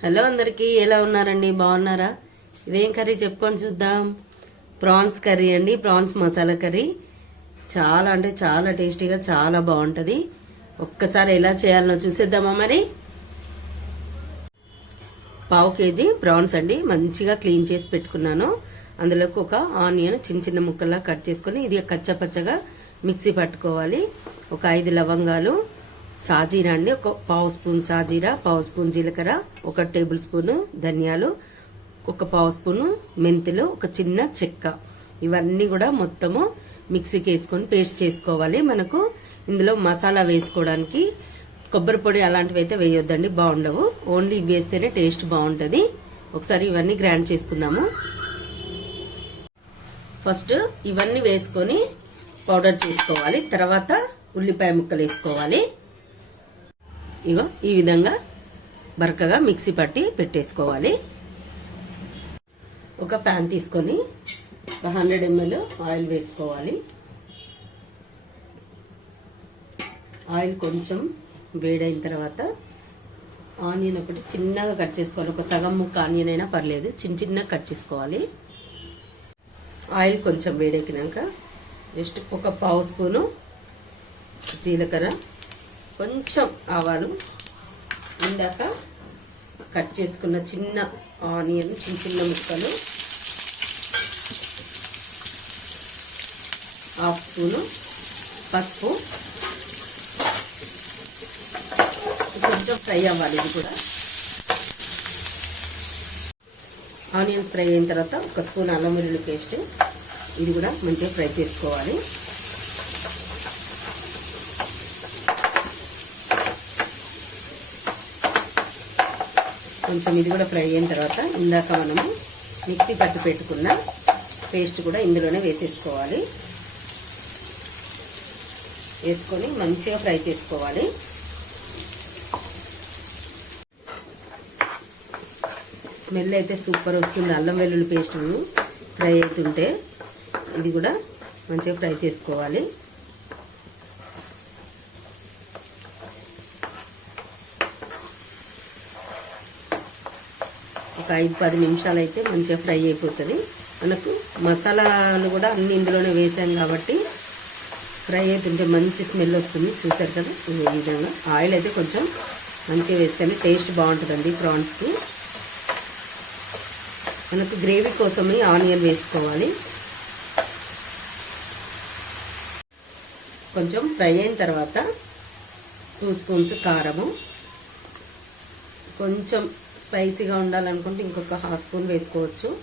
Hello అందరికీ ఎలా ఉన్నారండి? బాగున్నారా? ఇదేం కర్రీ చెప్పుకొని చూద్దాం. ప్రాన్స్ కర్రీ అండి ప్రాన్స్ మసాలా కర్రీ. చాలా అంటే చాలా టేస్టీగా చాలా బాగుంటుంది. ఒక్కసారి ఎలా చేయాలనో చూసేద్దామా మరి? పావు కేజీ ప్రాన్స్ అండి మంచిగా క్లీన్ చేసి పెట్టుకున్నాను. అందులోకి ఒక ఆనియన్ చిన్న చిన్న ముక్కల్లా కట్ చేసుకొని ఇది కచ్చపచ్చగా మిక్సీ పట్టుకోవాలి. ఒక ఐదు లవంగాలు సాజీరా అండి. ఒక పావు స్పూన్ సాజీరా పావు స్పూన్ జీలకర్ర ఒక టేబుల్ స్పూన్ ధనియాలు ఒక పావు స్పూన్ మెంతులు ఒక చిన్న చెక్క. ఇవన్నీ కూడా మొత్తము మిక్సీకి వేసుకొని పేస్ట్ చేసుకోవాలి. మనకు ఇందులో మసాలా వేసుకోవడానికి కొబ్బరి పొడి అలాంటివి అయితే వేయొద్దండి బాగుండవు. ఓన్లీ ఇవి వేస్తేనే టేస్ట్ బాగుంటుంది. ఒకసారి ఇవన్నీ గ్రైండ్ చేసుకుందాము. ఫస్ట్ ఇవన్నీ వేసుకొని పౌడర్ చేసుకోవాలి. తర్వాత ఉల్లిపాయ ముక్కలు వేసుకోవాలి. ఇగో ఈ విధంగా బరకగా మిక్సీ పట్టి పెట్టేసుకోవాలి. ఒక ప్యాన్ తీసుకొని ఒక హండ్రెడ్ ఎంఎల్ ఆయిల్ వేసుకోవాలి. ఆయిల్ కొంచెం వేడైన తర్వాత ఆనియన్ ఒకటి చిన్నగా కట్ చేసుకోవాలి. ఒక సగం ముక్క ఆనియన్ అయినా పర్లేదు చిన్న చిన్నగా కట్ చేసుకోవాలి. ఆయిల్ కొంచెం వేడెక్కినాక జస్ట్ ఒక పావు స్పూను జీలకర్ర కొంచెం ఆవాలు ఇందాక కట్ చేసుకున్న చిన్న ఆనియన్ చిన్న చిన్న ముక్కలు హాఫ్ స్పూను పసుపు. కొంచెం ఫ్రై అవ్వాలి ఇది కూడా. ఆనియన్ ఫ్రై అయిన తర్వాత ఒక స్పూన్ అల్లం వెల్లుల్లి పేస్ట్. ఇది కూడా మంచిగా ఫ్రై చేసుకోవాలి. కొంచెం ఇది కూడా ఫ్రై అయిన తర్వాత ఇందాక మనము మిక్సీ పట్టు పెట్టుకున్న పేస్ట్ కూడా ఇందులోనే వేసేసుకోవాలి. వేసుకొని మంచిగా ఫ్రై చేసుకోవాలి. స్మెల్ అయితే సూపర్ వస్తుంది. అల్లం వెల్లుల్లి పేస్ట్ ఫ్రై అవుతుంటే ఇది కూడా మంచిగా ఫ్రై చేసుకోవాలి. ఒక ఐదు పది నిమిషాలు అయితే మంచిగా ఫ్రై అయిపోతుంది. మనకు మసాలాలు కూడా అన్ని ఇందులోనే వేసాం కాబట్టి ఫ్రై అవుతుంటే మంచి స్మెల్ వస్తుంది. చూసారు కదా? ఈ విధంగా ఆయిల్ అయితే కొంచెం మంచిగా వేస్తేనే టేస్ట్ బాగుంటుందండి ప్రాన్స్కి. మనకు గ్రేవీ కోసమే ఆనియన్ వేసుకోవాలి. కొంచెం ఫ్రై అయిన తర్వాత టూ స్పూన్స్ కారము. కొంచెం స్పైసీగా ఉండాలనుకుంటే ఇంకొక హాఫ్ స్పూన్ వేసుకోవచ్చు.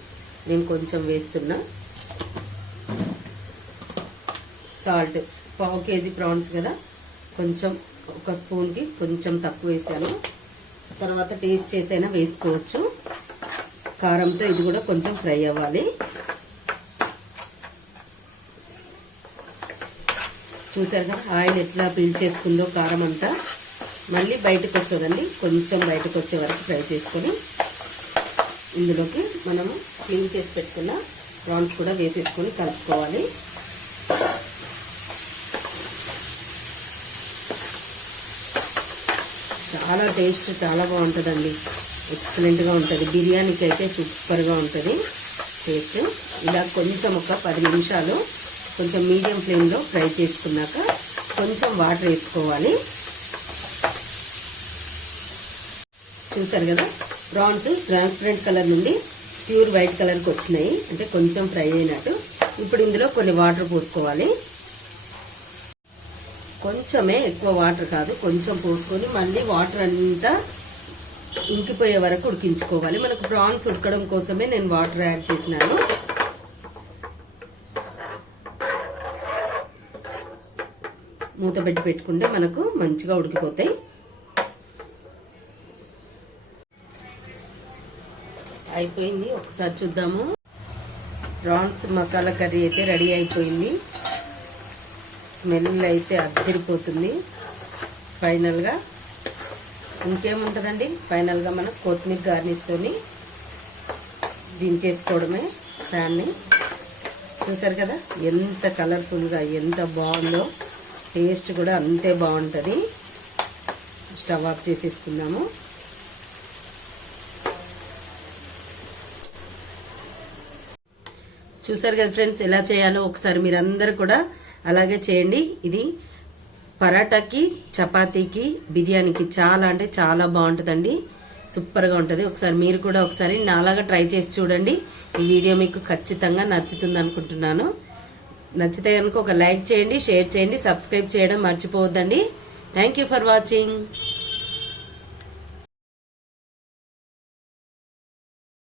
నేను కొంచెం వేస్తున్నా. సాల్ట్ పావు కేజీ ప్రాన్స్ కదా? కొంచెం ఒక స్పూన్కి కొంచెం తక్కువ వేసాను. తర్వాత టేస్ట్ చేసైనా వేసుకోవచ్చు. కారంతో ఇది కూడా కొంచెం ఫ్రై అవ్వాలి. చూసారు కదా ఆయిల్ ఎట్లా పీల్ చేసుకుందో కారం అంతా. మళ్ళీ బయటకు వస్తుందండి. కొంచెం బయటకు వచ్చే వరకు ఫ్రై చేసుకొని ఇందులోకి మనము క్లీన్ చేసి పెట్టుకున్న ప్రాన్స్ కూడా వేసేసుకొని కలుపుకోవాలి. చాలా టేస్ట్ చాలా బాగుంటుందండి. ఎక్సలెంట్గా ఉంటుంది. బిర్యానీకి అయితే సూపర్గా ఉంటుంది టేస్ట్. ఇలా కొంచెం ఒక పది నిమిషాలు కొంచెం మీడియం ఫ్లేమ్లో ఫ్రై చేసుకున్నాక కొంచెం వాటర్ వేసుకోవాలి. చూసారు కదా? ప్రాన్స్ ట్రాన్స్పరెంట్ కలర్ నుండి ప్యూర్ వైట్ కలర్కి వచ్చినాయి. అంటే కొంచెం ఫ్రై అయినట్టు. ఇప్పుడు ఇందులో కొన్ని వాటర్ పోసుకోవాలి. కొంచెమే ఎక్కువ వాటర్ కాదు కొంచెం పోసుకొని మళ్ళీ వాటర్ అంతా ఇంకిపోయే వరకు ఉడికించుకోవాలి. మనకు ప్రాన్స్ ఉడకడం కోసమే నేను వాటర్ యాడ్ చేసినాను. మూత పెట్టి పెట్టుకుంటే మనకు మంచిగా ఉడికిపోతాయి. అయిపోయింది. ఒకసారి చూద్దాము. ప్రాన్స్ మసాలా కర్రీ అయితే రెడీ అయిపోయింది. స్మెల్ అయితే అద్దరిపోతుంది ఫైనల్గా ఇంకేముంటుందండి? ఫైనల్గా మనం కొత్తిమీర గార్నిస్తోని దించేసుకోవడమే ప్యాన్ని. చూసారు కదా? ఎంత కలర్ఫుల్గా ఎంత బాగుందో. టేస్ట్ కూడా అంతే బాగుంటుంది. స్టవ్ ఆఫ్ చేసేసుకుందాము. చూసారు కదా ఫ్రెండ్స్ ఎలా చేయాలో ఒకసారి మీరందరూ కూడా అలాగే చేయండి. ఇది పరాటాకి చపాతీకి బిర్యానీకి చాలా అంటే చాలా బాగుంటుందండి. సూపర్గా ఉంటుంది. ఒకసారి మీరు కూడా ఒకసారి నాలాగా ట్రై చేసి చూడండి. ఈ వీడియో మీకు ఖచ్చితంగా నచ్చుతుంది అనుకుంటున్నాను. నచ్చితే కనుక ఒక లైక్ చేయండి షేర్ చేయండి సబ్స్క్రైబ్ చేయడం మర్చిపోవద్దండి. Thank you for watching